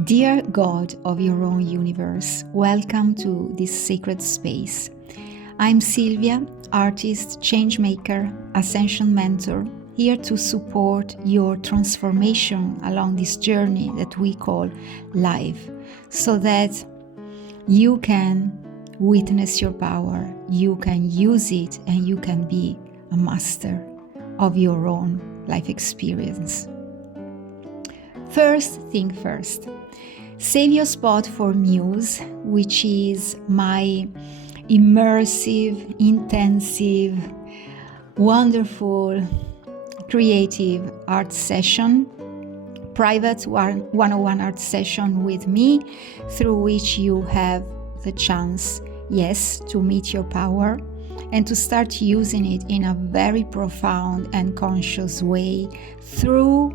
Dear God of your own universe, welcome to this sacred space. I'm Silvia, artist, changemaker, ascension mentor, here to support your transformation along this journey that we call life, so that you can witness your power, you can use it, and you can be a master of your own life experience. First thing first, save your spot for Muse, which is my immersive, intensive, wonderful, creative art session, private one-on-one art session with me, through which you have the chance, yes, to meet your power and to start using it in a very profound and conscious way through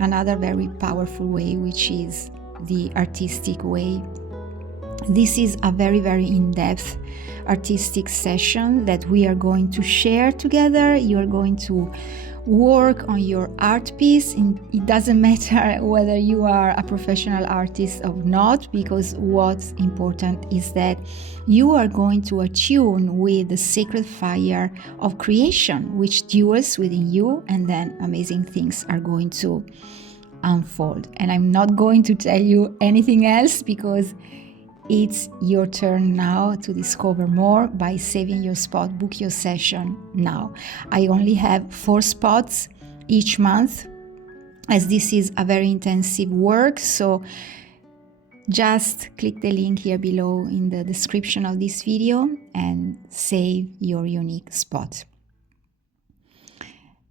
another very powerful way, which is the artistic way. This is a very, very in-depth artistic session that we are going to share together. You are going to work on your art piece. It doesn't matter whether you are a professional artist or not, because what's important is that you are going to attune with the sacred fire of creation, which dwells within you, and then amazing things are going to unfold. And I'm not going to tell you anything else, because it's your turn now to discover more by saving your spot. Book your session now. I only have 4 spots each month, as this is a very intensive work. So just click the link here below in the description of this video and save your unique spot.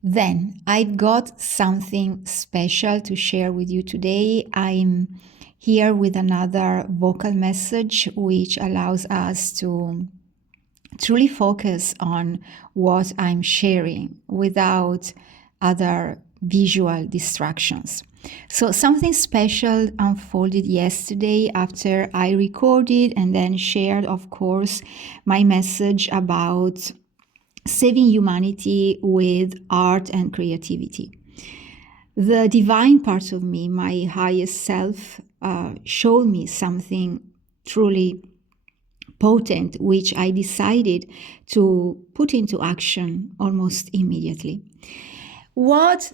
Then I've got something special to share with you today. I'm here with another vocal message which allows us to truly focus on what I'm sharing without other visual distractions. So something special unfolded yesterday after I recorded and then shared, of course, my message about saving humanity with art and creativity. The divine part of me, my highest self, showed me something truly potent, which I decided to put into action almost immediately. What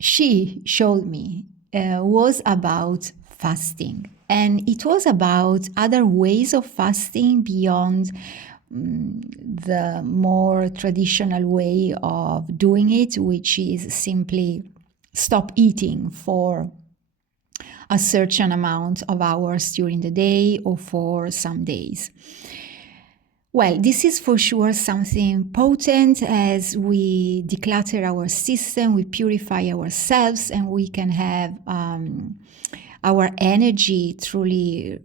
she showed me was about fasting, and it was about other ways of fasting beyond the more traditional way of doing it, which is simply stop eating for a certain amount of hours during the day or for some days. Well, this is for sure something potent, as we declutter our system, we purify ourselves, and we can have our energy truly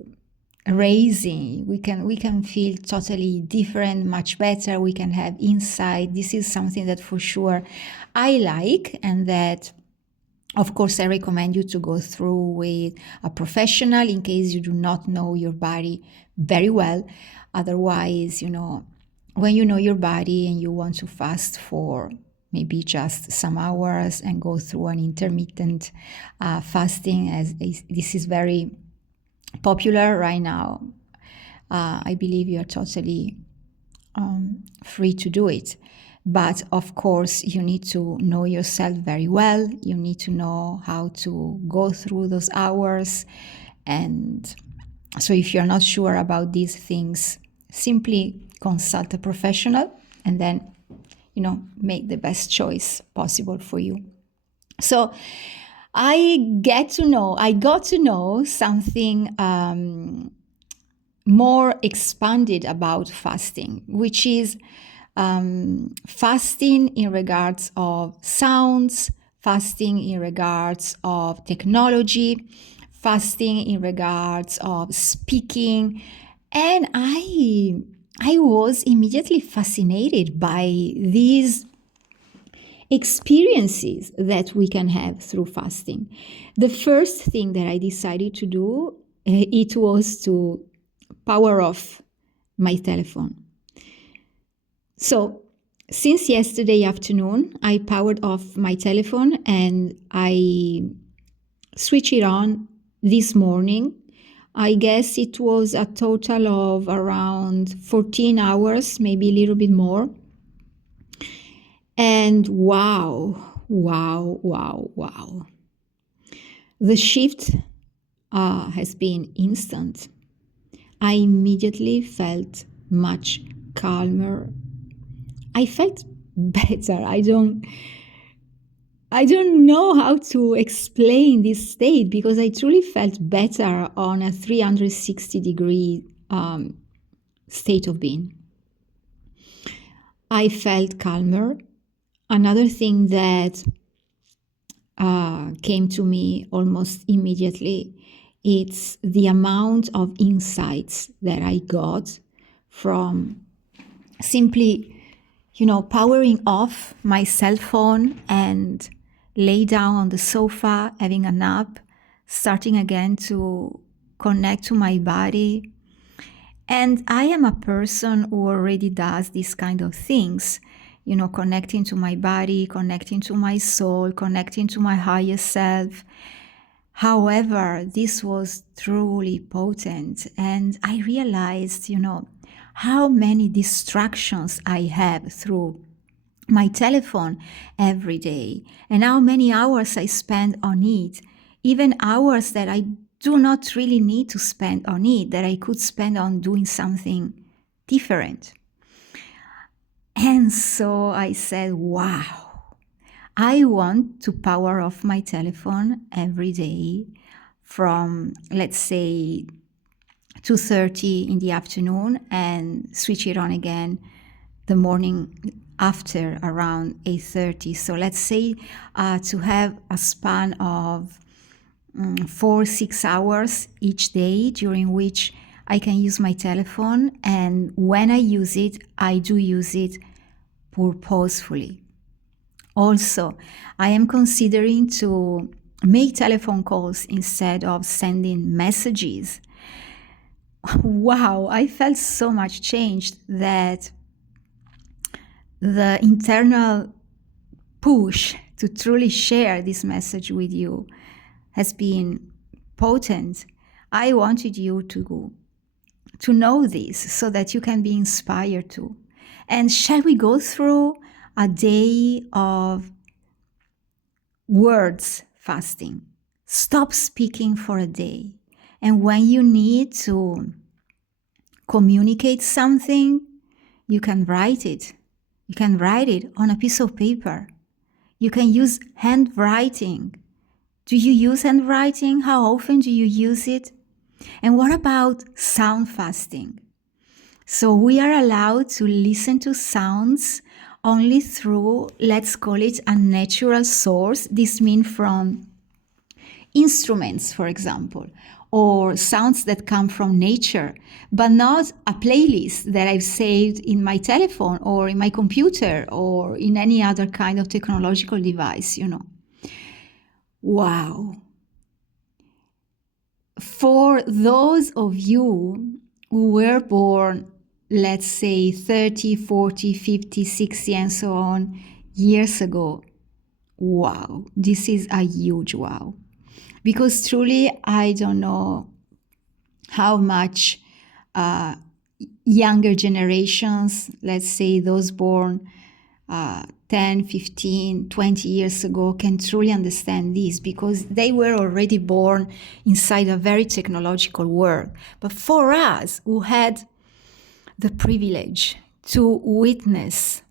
raising. We can feel totally different, much better. We can have insight. This is something that for sure I like, and that of course I recommend you to go through with a professional in case you do not know your body very well. Otherwise, when you know your body and you want to fast for maybe just some hours and go through an intermittent fasting, as this is very popular right now, I believe you are totally free to do it. But of course, you need to know yourself very well. You need to know how to go through those hours. And so if you're not sure about these things, simply consult a professional and then, make the best choice possible for you. So I got to know something more expanded about fasting, which is fasting in regards of sounds, fasting in regards of technology, fasting in regards of speaking. And I was immediately fascinated by these experiences that we can have through fasting. The first thing that I decided to do, it was to power off my telephone. So since yesterday afternoon, I powered off my telephone and I switch it on this morning. I guess it was a total of around 14 hours, maybe a little bit more. And wow, wow, wow, wow. The shift has been instant. I immediately felt much calmer. I felt better. I don't know how to explain this state, because I truly felt better on a 360-degree state of being. I felt calmer. Another thing that came to me almost immediately, it's the amount of insights that I got from simply, powering off my cell phone and lay down on the sofa, having a nap, starting again to connect to my body. And I am a person who already does these kind of things, connecting to my body, connecting to my soul, connecting to my higher self. However, this was truly potent, and I realized, how many distractions I have through my telephone every day, and how many hours I spend on it, even hours that I do not really need to spend on it, that I could spend on doing something different. And so I said, wow, I want to power off my telephone every day from, let's say, 2:30 in the afternoon, and switch it on again the morning after around 8:30. So let's say to have a span of 4-6 hours each day, during which I can use my telephone, and when I use it, I do use it purposefully. Also, I am considering to make telephone calls instead of sending messages. Wow, I felt so much changed that the internal push to truly share this message with you has been potent. I wanted you to know this so that you can be inspired too. And shall we go through a day of words fasting? Stop speaking for a day. And when you need to communicate something, you can write it. You can write it on a piece of paper. You can use handwriting. Do you use handwriting? How often do you use it? And what about sound fasting? So we are allowed to listen to sounds only through, let's call it, a natural source. This means from instruments, for example, or sounds that come from nature, but not a playlist that I've saved in my telephone or in my computer or in any other kind of technological device, Wow. For those of you who were born, let's say 30, 40, 50, 60, and so on, years ago, wow, this is a huge wow. Because truly, I don't know how much younger generations, let's say those born 10, 15, 20 years ago, can truly understand this, because they were already born inside a very technological world. But for us who had the privilege to witness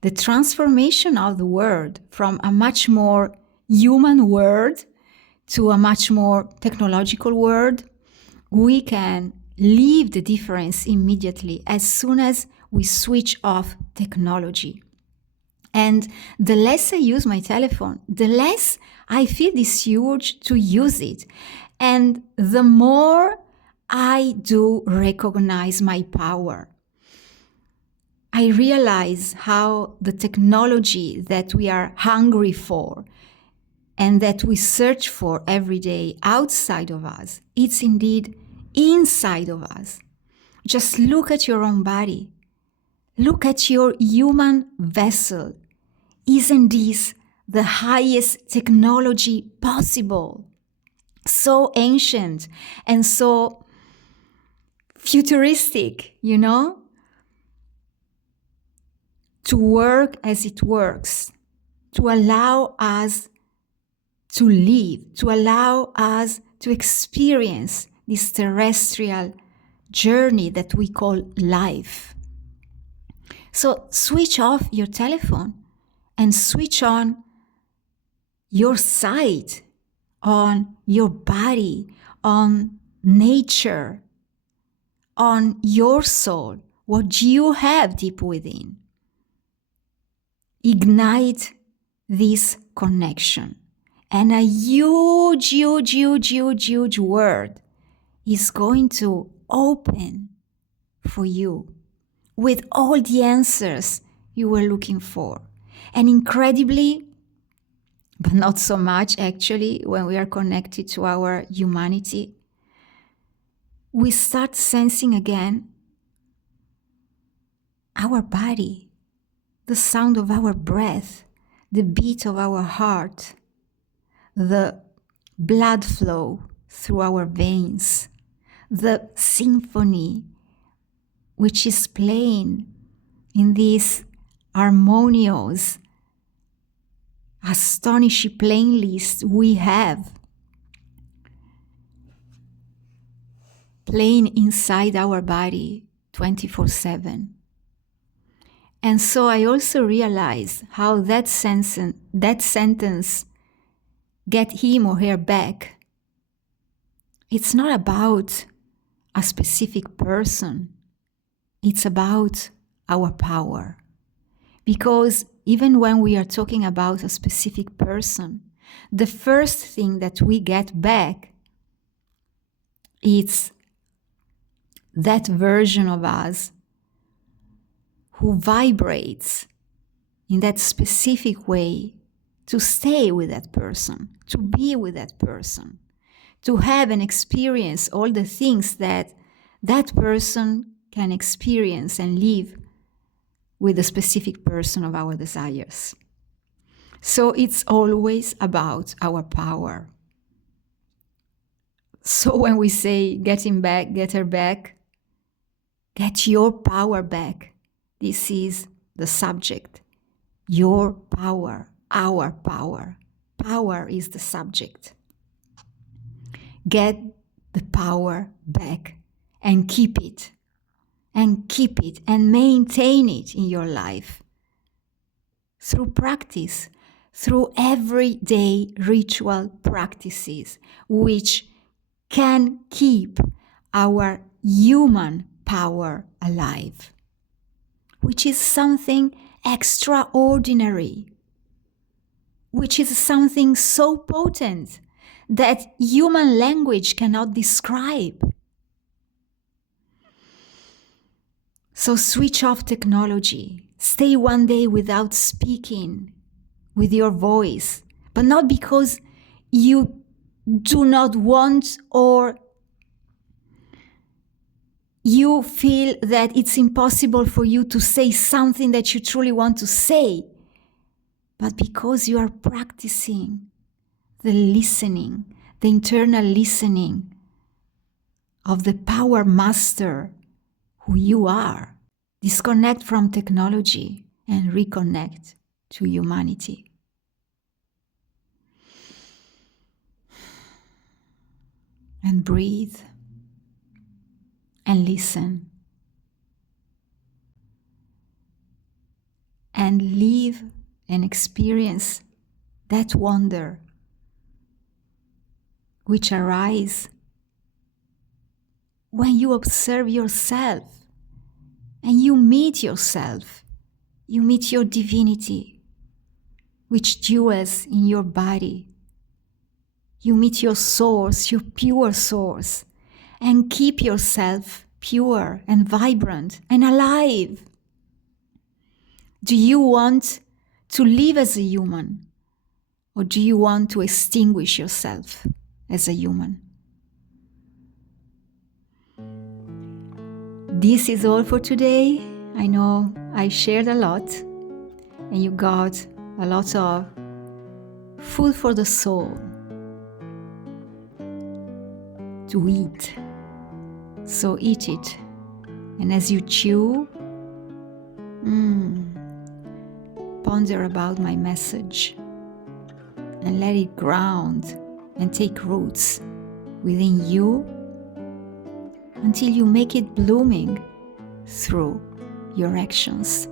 the transformation of the world from a much more human world to a much more technological world, we can leave the difference immediately as soon as we switch off technology. And the less I use my telephone, the less I feel this urge to use it. And the more I do recognize my power. I realize how the technology that we are hungry for and that we search for every day outside of us, it's indeed inside of us. Just look at your own body. Look at your human vessel. Isn't this the highest technology possible? so ancient and so futuristic, to work as it works, to allow us to live, to allow us to experience this terrestrial journey that we call life. So switch off your telephone and switch on your sight, on your body, on nature, on your soul, what you have deep within. Ignite this connection. And a huge, huge, huge, huge, huge world is going to open for you with all the answers you were looking for. And incredibly, but not so much actually, when we are connected to our humanity, we start sensing again our body, the sound of our breath, the beat of our heart, the blood flow through our veins, the symphony which is playing in this harmonious, astonishing playlist we have playing inside our body 24/7. And so I also realize how that sentence, get him or her back, it's not about a specific person. It's about our power. Because even when we are talking about a specific person, the first thing that we get back is that version of us who vibrates in that specific way to stay with that person, to be with that person, to have and experience all the things that that person can experience and live with the specific person of our desires. So it's always about our power. So when we say get him back, get her back, get your power back, this is the subject. Your power, our power. Power is the subject. Get the power back and keep it and maintain it in your life through practice, through everyday ritual practices, which can keep our human power alive, which is something extraordinary, which is something so potent that human language cannot describe. So switch off technology. Stay one day without speaking with your voice, but not because you do not want or you feel that it's impossible for you to say something that you truly want to say, but because you are practicing the listening, the internal listening of the power master who you are. Disconnect from technology and reconnect to humanity. And breathe and listen and live and experience that wonder which arises when you observe yourself and you meet yourself, you meet your divinity, which dwells in your body. You meet your source, your pure source, and keep yourself pure and vibrant and alive. Do you want to live as a human, or do you want to extinguish yourself as a human? This is all for today. I know I shared a lot, and you got a lot of food for the soul. to eat. So eat it. And as you chew, ponder about my message and let it ground and take roots within you until you make it blooming through your actions.